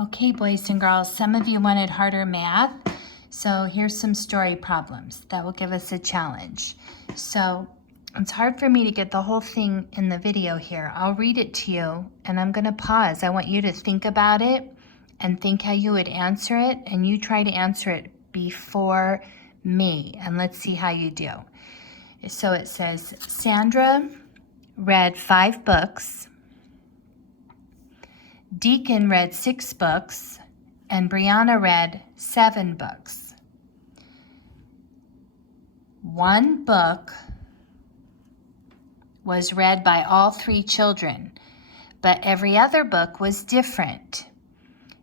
Okay, boys and girls, some of you wanted harder math, so here's some story problems that will give us a challenge. So it's hard for me to get the whole thing in the video here. I'll read it to you and I'm going to pause. I want you to think about it and think how you would answer it, and you try to answer it before me, and let's see how you do. So it says, Sandra read 5 books. Deacon read 6 books, and Brianna read 7 books. One book was read by all 3 children, but every other book was different.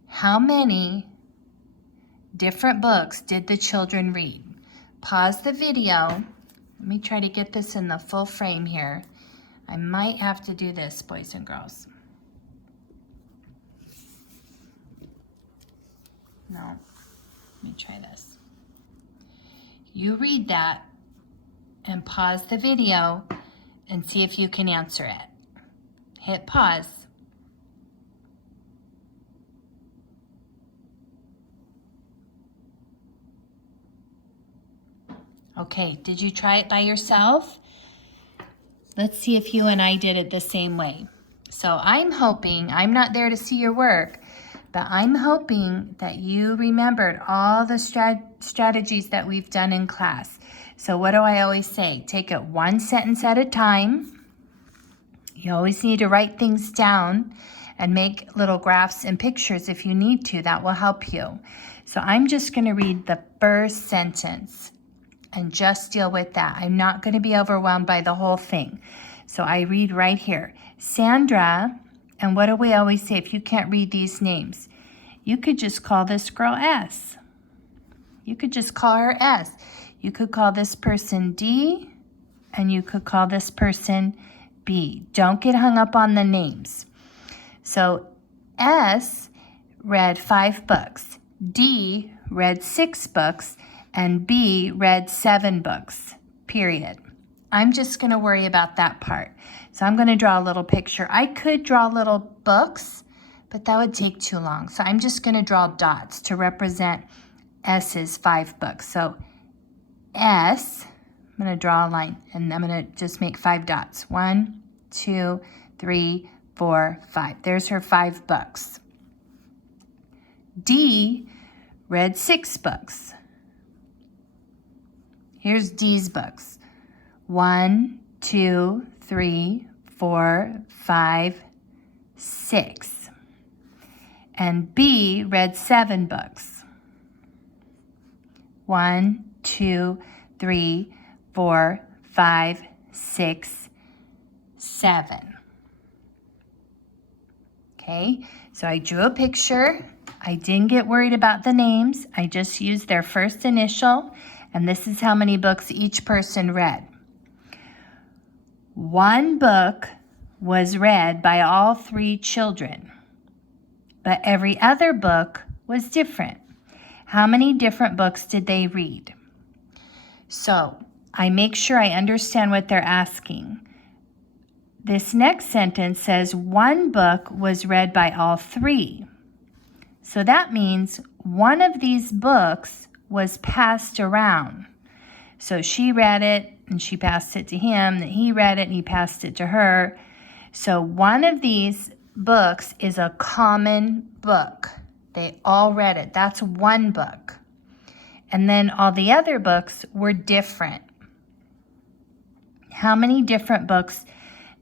How many different books did the children read? Pause the video. Let me try to get this in the full frame here. I might have to do this, boys and girls. No, let me try this. You read that and pause the video and see if you can answer it. Hit pause. Okay, did you try it by yourself? Let's see if you and I did it the same way. So I'm hoping, I'm not there to see your work, but I'm hoping that you remembered all the strategies that we've done in class. So what do I always say? Take it one sentence at a time. You always need to write things down and make little graphs and pictures if you need to. That will help you. So I'm just going to read the first sentence and just deal with that. I'm not going to be overwhelmed by the whole thing. So I read right here. Sandra, and what do we always say if you can't read these names? You could just call this girl S. You could just call her S. You could call this person D, and you could call this person B. Don't get hung up on the names. So S read 5 books. D read 6 books. And B read 7 books, period. I'm just going to worry about that part. So I'm going to draw a little picture. I could draw little books, but that would take too long. So I'm just going to draw dots to represent S's 5 books. So S, I'm going to draw a line, and I'm going to just make 5 dots. 1, 2, 3, 4, 5. There's her 5 books. D read 6 books. Here's D's books. 1, 2, 3, 4, 5, 6. And B read 7 books. 1, 2, 3, 4, 5, 6, 7. Okay, so I drew a picture. I didn't get worried about the names. I just used their first initial. And this is how many books each person read. One book was read by all 3 children, but every other book was different. How many different books did they read? So I make sure I understand what they're asking. This next sentence says one book was read by all 3. So that means one of these books was passed around. So she read it and she passed it to him, then he read it and he passed it to her. So one of these books is a common book. They all read it. That's one book. And then all the other books were different. How many different books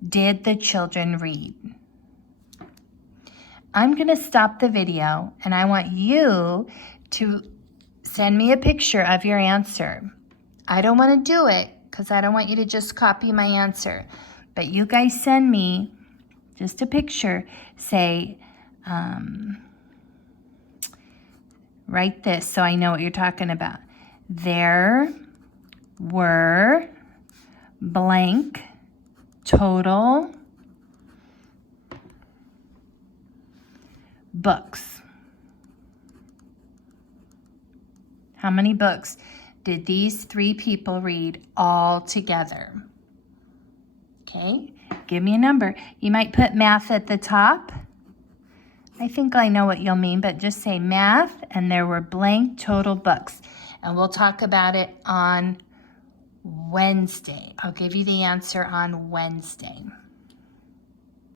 did the children read? I'm going to stop the video and I want you to send me a picture of your answer. I don't want to do it because I don't want you to just copy my answer. But you guys send me just a picture. Say, write this so I know what you're talking about. There were blank total books. How many books did these 3 people read all together? Okay, give me a number. You might put math at the top. I think I know what you'll mean, but just say math, and there were blank total books. And we'll talk about it on Wednesday. I'll give you the answer on Wednesday.